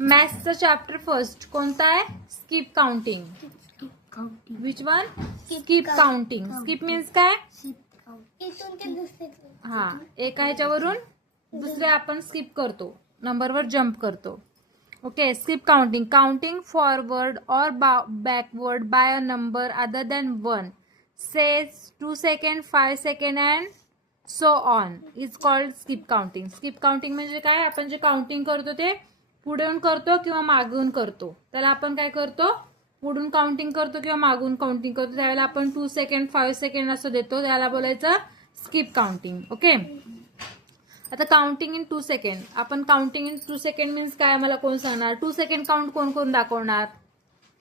मॅथ्सचा chapter first कोणता आहे? Skip counting. Which one? Skip counting. Skip means काय? हा, एका ह्याच्यावरून दुसऱ्या आपण स्किप करतो, नंबरवर जम्प करतो. Okay. Skip counting. Counting forward और backward by a number other than 1 says 2 seconds, 5 seconds and so on is called skip counting. Skip counting म्हणजे काय? आपण जे काउंटिंग करतो ते पुढून करतो किंवा मागून करतो, त्याला आपण काय करतो? पुढून काउंटिंग करतो किंवा मागून काउंटिंग करतो, त्यावेळेला आपण 2 सेकंड 5 सेकंड असं देतो, त्याला बोलायचं स्किप काउंटिंग. ओके. आता काउंटिंग इन 2 सेकंड. आपण काउंटिंग इन 2 सेकंड मीन्स काय मला कोण सांगणार? 2 सेकंड काउंट कोण कोण दाखवणार?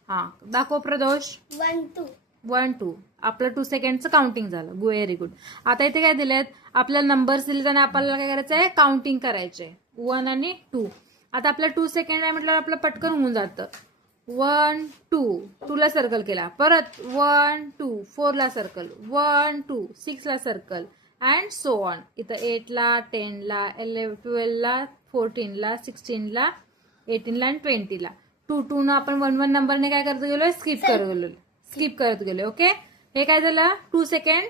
हा, दाखव प्रदोष. 1 2 आपलं 2 सेकंडचं काउंटिंग झालं. Very good. आता इथे काय दिलेत? आपल्याला नंबर्स दिले आणि आपल्याला काय करायचं आहे? काउंटिंग करायचंय 1 आणि 2. आता आपलं 2 सेकंड आहे म्हटल्यावर आपलं पटकन होऊन जातं. 1 2 2 ला सर्कल केला, परत 1 2 4 ला सर्कल, 1 2 6 ला सर्कल अँड सो ऑन. इथं 8 ला 10 ला 11 12 ला 14 ला 16 ला 18 ला आणि 20 ला. 2 2 न आपण 1 1 नंबरने काय करत गेलो? स्किप करत गेलो. ओके. हे काय झालं? 2 सेकंड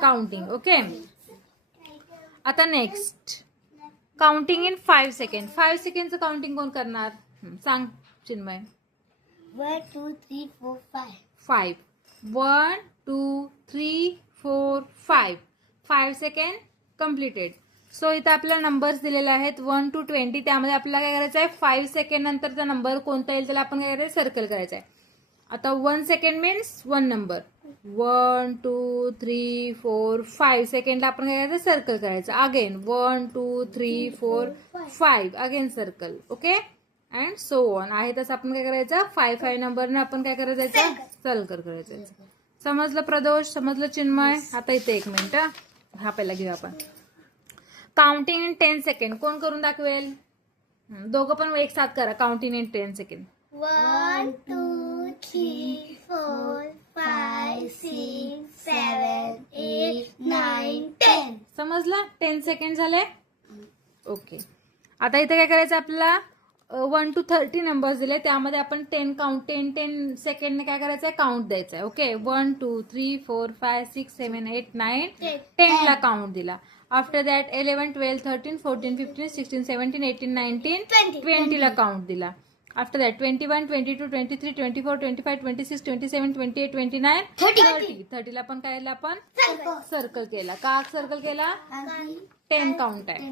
काउंटिंग. ओके. आता नेक्स्ट काउंटिंग इन 5 सेकंड. 5 सेकंडचं काउंटिंग कोण करणार? सांग चिन्मय. 1 2 3 4 5. 5 1 2 3 4 5. 5 second completed. सो इथं आपल्याला नंबर्स दिलेले आहेत 1 to 20. त्यामध्ये आपल्याला काय करायचं आहे? 5 सेकंड नंतरचा नंबर कोणता येईल त्याला आपण काय करायचं? सर्कल करायचं आहे. आता 1 सेकंड मीन्स 1 नंबर. 1 2 3 4 5 सेकंडला आपण काय करायचं? सर्कल करायचं. Again 1 2 3 4 5 again circle. Okay. And so on आहे तसं आपण काय करायचं? 5 5 नंबरने आपण काय करायचं? सर्कल करायचं. समजलं प्रदोष? समजलं चिन्मय? आता इथे 1 मिनिट. हा पहिला घेऊ आपण. काउंटिंग इन 10 सेकंड कोण करून दाखवेल? दोघं पण एक साथ करा. Counting in 10 second. 1 2 3 4 5 6 7 8 9 10. समजलं? 10 सेकंड झाले. ओके. आता इथे काय करायचं? आपल्याला 1 to 30 नंबर्स दिले, त्यामध्ये आपण 10 काउंट 10 सेकंडने काय करायचंय? काउंट द्यायचंय. ओके. 1 2 3 4 5 6 7 8 9 10 ला काउंट दिला. आफ्टर दॅट 11 12 13 14 15 16 17 18 19 20 ला काउंट दिला. आफ्टर दॅट 21 22 23 24 25 26 27 28 29 30 ला पण काय आपण सर्कल केला. का सर्कल केला? 10 काउंट आहे.